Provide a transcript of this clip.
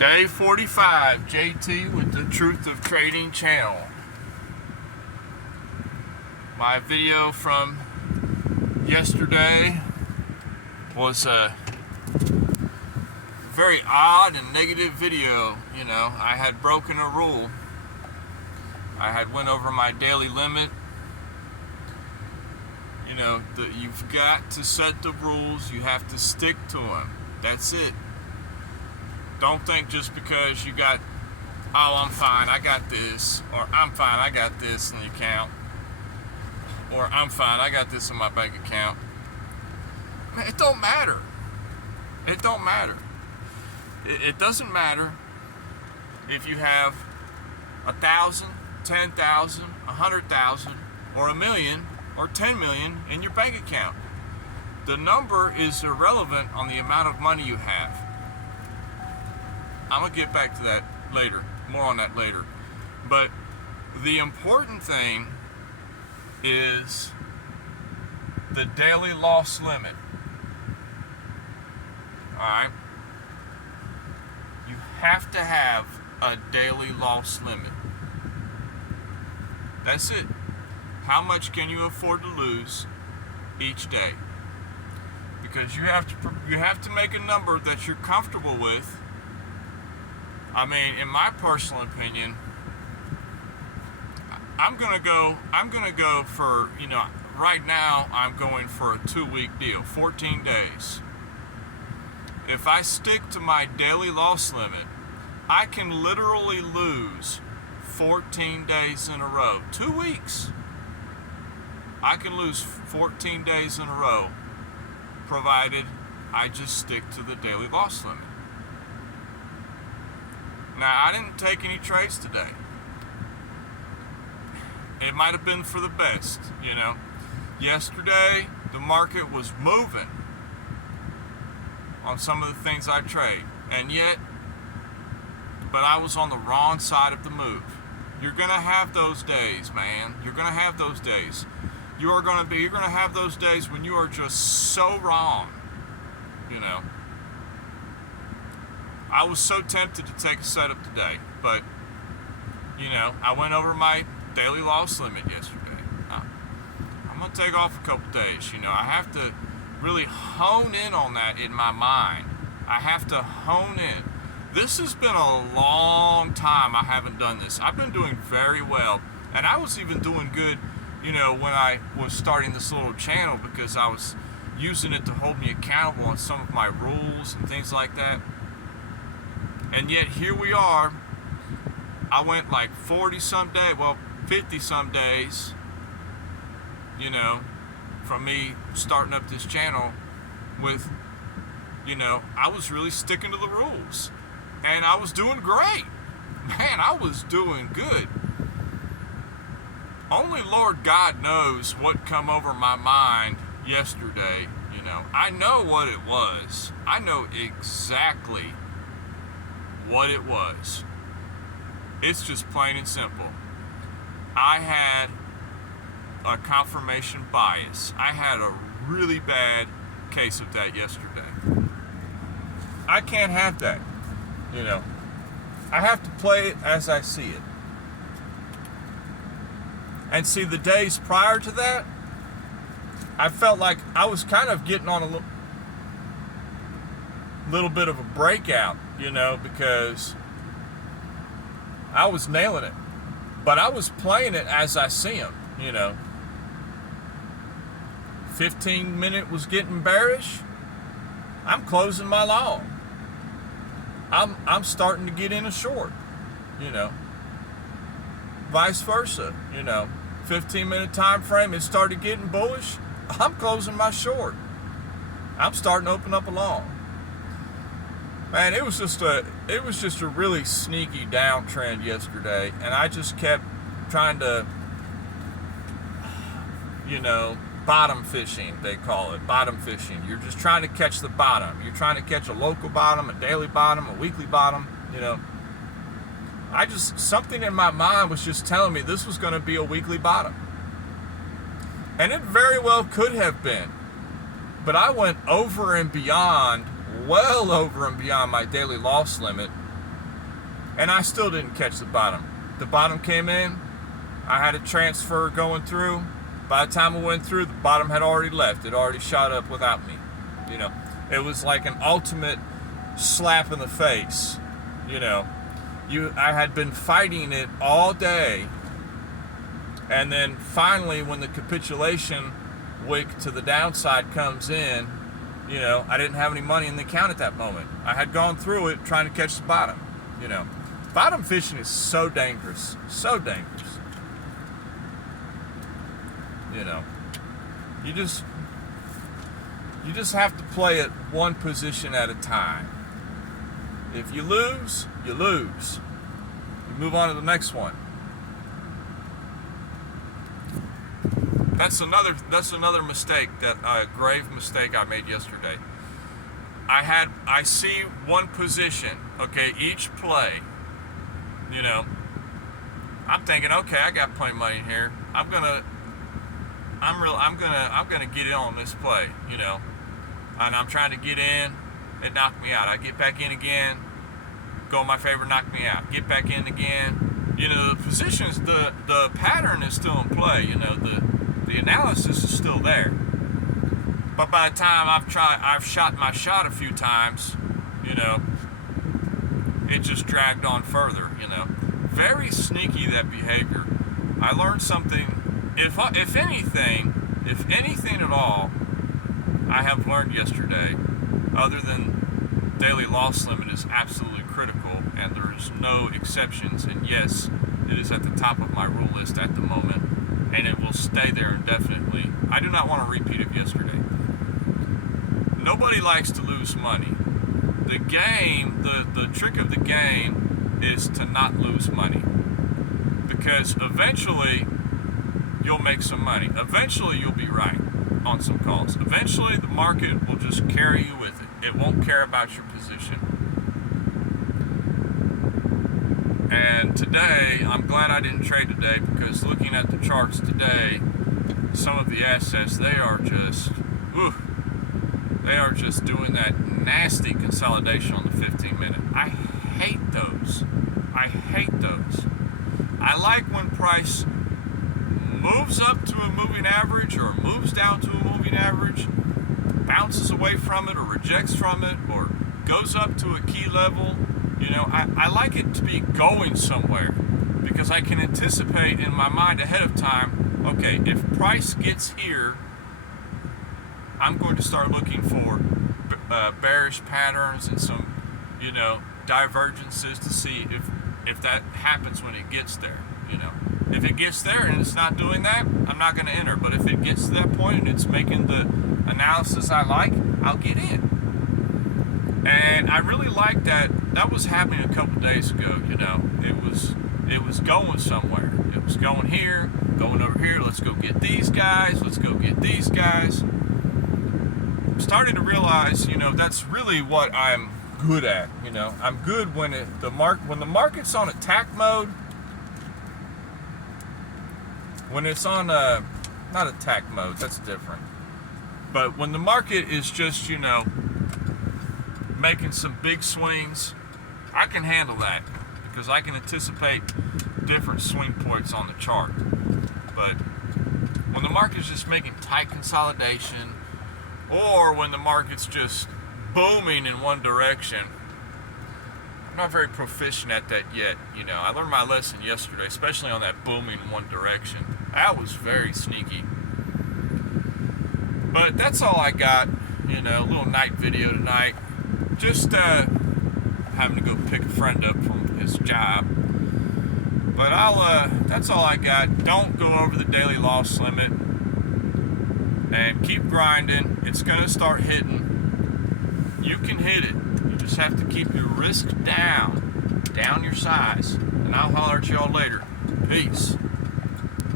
Day 45, JT with the Truth of Trading channel. My video from yesterday was a very odd and negative video. You know, I had broken a rule. I had went over my daily limit. You know, you've got to set the rules. You have to stick to them. That's it. Don't think just because you got, oh, I'm fine, I got this, or I'm fine, I got this in the account, or I'm fine, I got this in my bank account. Man, it don't matter. It don't matter. It doesn't matter if you have 1,000, 10,000, 100,000, or 1,000,000, or 10 million in your bank account. The number is irrelevant on the amount of money you have. I'm going to get back to that later, more on that later. But the important thing is the daily loss limit. Alright? You have to have a daily loss limit. That's it. How much can you afford to lose each day? Because you have to make a number that you're comfortable with. I mean, in my personal opinion, I'm gonna go for, you know, right now I'm going for a 2-week deal, 14 days. If I stick to my daily loss limit, I can literally lose 14 days in a row. 2 weeks. I can lose 14 days in a row, provided I just stick to the daily loss limit. Now, I didn't take any trades today. It might have been for the best, you know. Yesterday, the market was moving on some of the things I trade. But I was on the wrong side of the move. You're going to have those days, man. You're going to have those days. You're going to have those days when you are just so wrong, you know. I was so tempted to take a setup today, but, you know, I went over my daily loss limit yesterday. I'm going to take off a couple days, you know. I have to really hone in on that in my mind. I have to hone in. This has been a long time I haven't done this. I've been doing very well, and I was even doing good, you know, when I was starting this little channel, because I was using it to hold me accountable on some of my rules and things like that. And yet here we are. I went like 40-some days, well, 50-some days, you know, from me starting up this channel with, you know, I was really sticking to the rules. And I was doing great. Man, I was doing good. Only Lord God knows what come over my mind yesterday, you know. I know what it was. I know exactly what it was. It's just plain and simple. I had a confirmation bias. I had a really bad case of that yesterday. I can't have that, you know. I have to play it as I see it. And see, the days prior to that, I felt like I was kind of getting on a little bit of a breakout, you know, because I was nailing it. But I was playing it as I see them, you know. 15-minute was getting bearish. I'm closing my long. I'm starting to get in a short, you know. Vice versa, you know. 15-minute time frame, it started getting bullish. I'm closing my short. I'm starting to open up a long. Man, it was just a really sneaky downtrend yesterday, and I just kept trying to, you know, bottom fishing, they call it, bottom fishing. You're just trying to catch the bottom. You're trying to catch a local bottom, a daily bottom, a weekly bottom, you know. Something in my mind was just telling me this was going to be a weekly bottom. And it very well could have been. But I went over and beyond, well over and beyond my daily loss limit and I still didn't catch the bottom. The bottom came in, I had a transfer going through. By the time I went through, the bottom had already left. It already shot up without me. You know, it was like an ultimate slap in the face. You know, I had been fighting it all day, and then finally when the capitulation wick to the downside comes in, you know, I didn't have any money in the account at that moment. I had gone through it trying to catch the bottom. You know, bottom fishing is so dangerous, so dangerous. You know, you just have to play it one position at a time. If you lose, you lose. You move on to the next one. That's another mistake, grave mistake I made yesterday. I see one position, okay, each play. You know, I'm thinking, okay, I got plenty of money in here. I'm gonna get in on this play, you know. And I'm trying to get in, it knocked me out. I get back in again, go in my favor, knock me out. Get back in again. You know, the positions, the pattern is still in play, you know, the analysis is still there. But by the time I've shot my shot a few times, you know, it just dragged on further, you know. Very sneaky, that behavior. I learned something. If anything at all, I have learned yesterday, other than daily loss limit is absolutely critical, and there's no exceptions, and yes, it is at the top of my rule list at the moment, and it will stay there indefinitely. I do not want to repeat of yesterday. Nobody likes to lose money. The game, the trick of the game is to not lose money, because eventually you'll make some money. Eventually you'll be right on some calls. Eventually the market will just carry you with it. It won't care about your position. And today, I'm glad I didn't trade today, because looking at the charts today, some of the assets, they are just doing that nasty consolidation on the 15-minute. I hate those. I hate those. I like when price moves up to a moving average or moves down to a moving average, bounces away from it or rejects from it or goes up to a key level. You know, I like it to be going somewhere, because I can anticipate in my mind ahead of time, okay, if price gets here, I'm going to start looking for bearish patterns and some, you know, divergences to see if that happens when it gets there, you know. If it gets there and it's not doing that, I'm not going to enter. But if it gets to that point and it's making the analysis I like, I'll get in. And I really like that. That was happening a couple days ago, you know. It was going somewhere. It was going here, going over here. Let's go get these guys. Let's go get these guys. I'm starting to realize, you know, that's really what I'm good at. You know, I'm good when the market's on attack mode. When it's on not attack mode, that's different. But when the market is just, you know, making some big swings, I can handle that, because I can anticipate different swing points on the chart. But when the market's just making tight consolidation, or when the market's just booming in one direction, I'm not very proficient at that yet. You know, I learned my lesson yesterday, especially on that booming in one direction. That was very sneaky. But that's all I got. You know, a little night video tonight. Just having to go pick a friend up from his job. But that's all I got. Don't go over the daily loss limit. And keep grinding. It's gonna start hitting. You can hit it. You just have to keep your risk down your size. And I'll holler at y'all later. Peace.